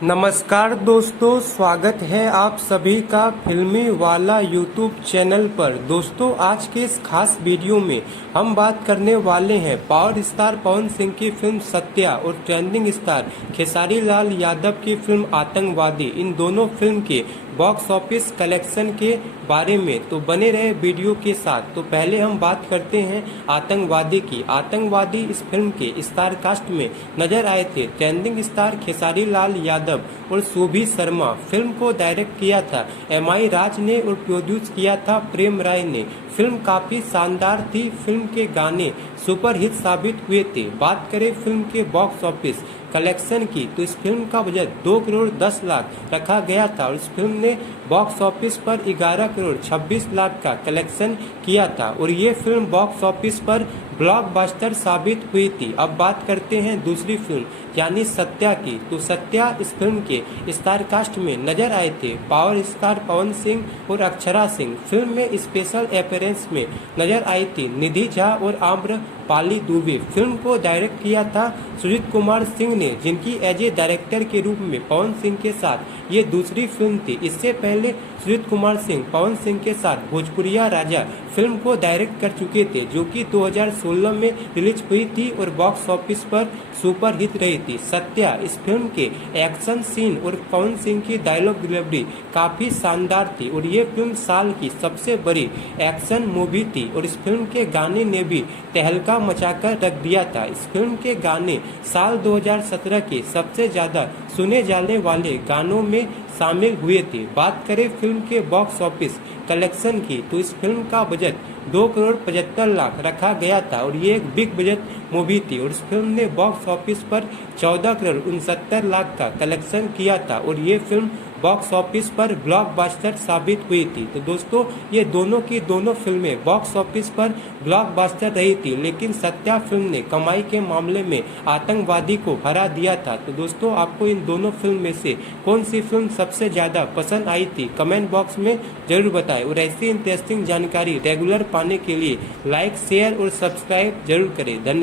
नमस्कार दोस्तों, स्वागत है आप सभी का फिल्मी वाला यूट्यूब चैनल पर। दोस्तों, आज के इस खास वीडियो में हम बात करने वाले हैं पावर स्टार पवन सिंह की फिल्म सत्या और ट्रेंडिंग स्टार खेसारी लाल यादव की फिल्म आतंकवादी, इन दोनों फिल्म के बॉक्स ऑफिस कलेक्शन के बारे में। तो बने रहे वीडियो के साथ। तो पहले हम बात करते हैं आतंकवादी की। आतंकवादी इस फिल्म के स्टार कास्ट में नजर आए थे ट्रेंडिंग स्टार खेसारी लाल यादव और शोभी शर्मा। फिल्म को डायरेक्ट किया था एम.आई. राज ने और प्रोड्यूस किया था प्रेम राय ने। फिल्म काफी शानदार थी। फिल्म के गाने सुपरहिट साबित हुए थे। बात करें फिल्म के बॉक्स ऑफिस कलेक्शन की, तो इस फिल्म का बजट 2 करोड़ 10 लाख रखा गया था और इस फिल्म ने बॉक्स ऑफिस पर 11 करोड़ 26 लाख का कलेक्शन किया था और ये फिल्म बॉक्स ऑफिस पर ब्लॉकबस्टर साबित हुई थी। अब बात करते हैं दूसरी फिल्म यानी सत्या की। तो सत्या इस फिल्म के स्टार कास्ट में नजर आए थे पावर स्टार पवन सिंह और अक्षरा सिंह। फिल्म में स्पेशल अपीयरेंस में नजर आई थी निधि झा और आम्रपाली दुबे। फिल्म को डायरेक्ट किया था सुजीत कुमार सिंह ने, जिनकी एज ए डायरेक्टर के रूप में पवन सिंह के साथ ये दूसरी फिल्म थी। इससे पहले सुजीत कुमार सिंह पवन सिंह के साथ भोजपुरिया राजा फिल्म को डायरेक्ट कर चुके थे, जो कि 2016 में रिलीज हुई थी और बॉक्स ऑफिस पर सुपर हिट रही थी। सत्या इस फिल्म के एक्शन सीन और पवन सिंह की डायलॉग डिलीवरी काफी शानदार थी और ये फिल्म साल की सबसे बड़ी एक्शन मूवी थी और इस फिल्म के गाने ने भी तहलका मचाकर रख दिया था। इस फिल्म के गाने साल 2017 के सबसे ज्यादा सुने जाने वाले गानों में शामिल हुए थे। बात करें फिल्म के बॉक्स ऑफिस कलेक्शन की, तो इस फिल्म का बजट 2 करोड़ 75 लाख रखा गया था और ये एक बिग बजट मूवी थी और इस फिल्म ने बॉक्स ऑफिस पर 14 करोड़ 69 लाख का कलेक्शन किया था और ये फिल्म बॉक्स ऑफिस पर ब्लॉकबस्टर साबित हुई थी। तो दोस्तों, ये दोनों की दोनों फिल्में बॉक्स ऑफिस पर ब्लॉकबस्टर रही थी, लेकिन सत्या फिल्म ने कमाई के मामले में आतंकवादी को हरा दिया था। तो दोस्तों, आपको इन दोनों फिल्म में से कौन सी फिल्म सबसे ज्यादा पसंद आई थी, कमेंट बॉक्स में जरूर बताएं और ऐसी इंटरेस्टिंग जानकारी रेगुलर पाने के लिए लाइक, शेयर और सब्सक्राइब जरूर करें। धन्यवाद।